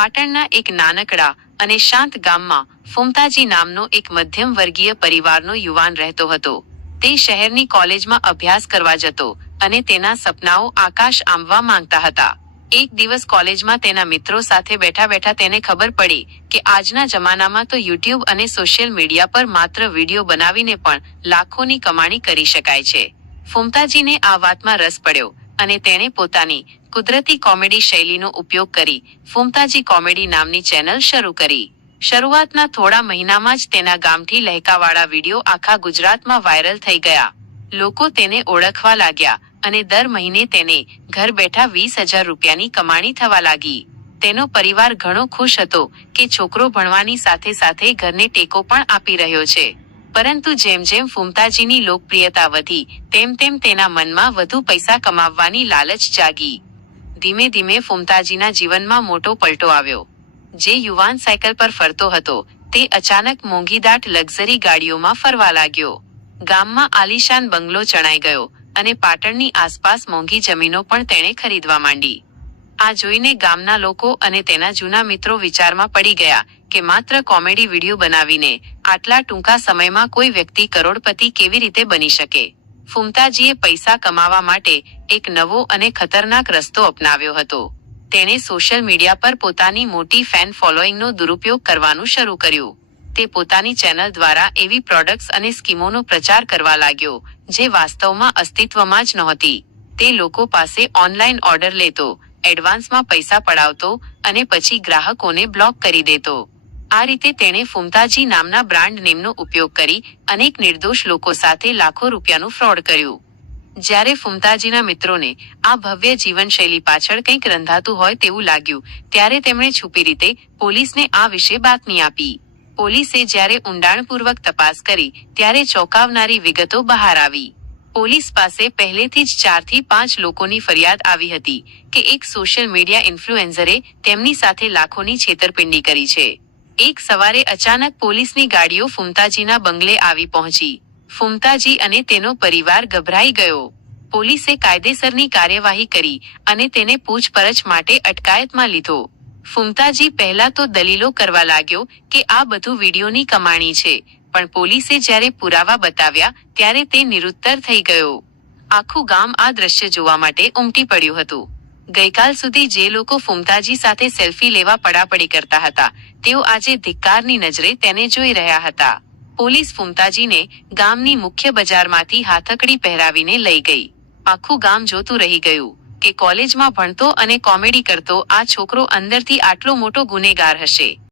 પાટણના એક નાનકડા અને શાંત ગામમાં ફુમતાજી નામનો એક મધ્યમ વર્ગીય પરિવારનો યુવાન રહેતો હતો. તે શહેરની કોલેજમાં અભ્યાસ કરવા જતો અને તેના સપનાઓ આકાશ આંબવા માંગતા હતા. એક દિવસ કોલેજમાં તેના મિત્રો સાથે બેઠા બેઠા તેને ખબર પડી કે આજના જમાનામાં તો યુટ્યુબ અને સોશિયલ મીડિયા પર માત્ર વીડિયો બનાવીને પણ લાખોની કમાણી કરી શકાય છે. ફુમતાજીને આ વાતમાં રસ પડ્યો અને તેણે પોતાની કુદરતી કોમેડી શૈલીનો ઉપયોગ કરી ફૂમતાજી કોમેડી નામની ચેનલ શરૂ કરી. શરૂઆતના થોડા મહિનામાં જ તેના ગામથી લહેકાવાળા વીડિયો આખા ગુજરાતમાં વાયરલ થઈ ગયા. લોકો તેને ઓળખવા લાગ્યા અને દર મહિને તેને ઘર બેઠા વીસ હજાર રૂપિયાની કમાણી થવા લાગી. તેનો પરિવાર ઘણો ખુશ હતો કે છોકરો ભણવાની સાથે સાથે ઘરને ટેકો પણ આપી રહ્યો છે. પરંતુ જેમ જેમ ફૂમતાજીની લોકપ્રિયતા વધી, તેમ તેમ તેના મનમાં વધુ પૈસા કમાવવાની લાલચ જાગી. ધીમે ધીમે ફૂમતાજીના જીવનમાં મોટો પલટો આવ્યો. જે યુવાન સાયકલ પર ફરતો હતો, તે અચાનક મોંઘીદાટ લક્ઝરી ગાડીઓમાં ફરવા લાગ્યો. ગામમાં આલીશાન બંગલો ચણાઈ ગયો અને પાટણની આસપાસ મોંઘી જમીનો પણ તેણે ખરીદવા માંડી. આ જોઈને ગામના લોકો અને તેના જૂના મિત્રો વિચારમાં પડી ગયા કે માત્ર કોમેડી વીડિયો બનાવીને આટલા ટૂંકા સમયમાં કોઈ વ્યક્તિ કરોડપતિ કેવી રીતે બની શકે? ફુમતાજીએ પૈસા કમાવા માટે એક નવો અને ખતરનાક રસ્તો અપનાવ્યો હતો. તેણે સોશિયલ મીડિયા પર પોતાની મોટી ફેન ફોલોઈંગનો દુરુપયોગ કરવાનું શરૂ કર્યું. તે પોતાની ચેનલ દ્વારા એવી પ્રોડક્ટ્સ અને સ્કીમોનો પ્રચાર કરવા લાગ્યો, જે વાસ્તવમાં અસ્તિત્વમાં જ નહોતી. તે લોકો પાસે ઓનલાઈન ઓર્ડર લેતો, એડવાન્સમાં પૈસા પડાવતો અને પછી ગ્રાહકોને બ્લોક કરી દેતો. આ રીતે તેણે ફુમતાજી નામના બ્રાન્ડ નેમનો ઉપયોગ કરી અનેક નિર્દોષ લોકો સાથે લાખો રૂપિયાનું ફ્રોડ કર્યું. જ્યારે ફુમતાજીના મિત્રોને આ ભવ્ય જીવનશૈલી પાછળ કંઈક રંધાતું હોય તેવું લાગ્યું, ત્યારે તેમણે છુપી રીતે પોલીસને આ વિશે બાતમી આપી. પોલીસે જ્યારે ઊંડાણપૂર્વક તપાસ કરી, ત્યારે ચોંકાવનારી વિગતો બહાર આવી. પોલીસ પાસે પહેલેથી જ ચારથી પાંચ લોકોની ફરિયાદ આવી હતી કે એક સોશિયલ મીડિયા ઇન્ફ્લુએન્સરે તેમની સાથે લાખોની છેતરપિંડી કરી છે. એક સવારે અચાનક પોલીસની ગાડીઓ ફુમતાજીના બંગલે આવી પહોંચી. ફુમતાજી અને તેનો પરિવાર ગભરાઈ ગયો. પોલીસે કાયદેસરની કાર્યવાહી કરી અને તેને પૂછપરછ માટે અટકાયતમાં લીધો. ફુમતાજી પહેલા તો દલીલો કરવા લાગ્યો કે આ બધું વિડીયોની કમાણી છે, પણ પોલીસે જ્યારે પુરાવા બતાવ્યા ત્યારે તે નિરુત્તર થઈ ગયો. આખું ગામ આ દ્રશ્ય જોવા માટે ઉમટી પડ્યું હતું. ગઈકાલ સુધી જે લોકો ફુમતાજી સાથે સેલ્ફી લેવા પડાપડી કરતા હતા, તેઓ આજે ધિક્કારની નજરે તેને જોઈ રહ્યા હતા. પોલીસ ફુમતાજીને ગામની મુખ્ય બજારમાંથી હાથકડી પહેરાવીને લઈ ગઈ. આખું ગામ જોતું રહી ગયું કે કોલેજમાં ભણતો અને કોમેડી કરતો આ છોકરો અંદરથી આટલો મોટો ગુનેગાર હશે.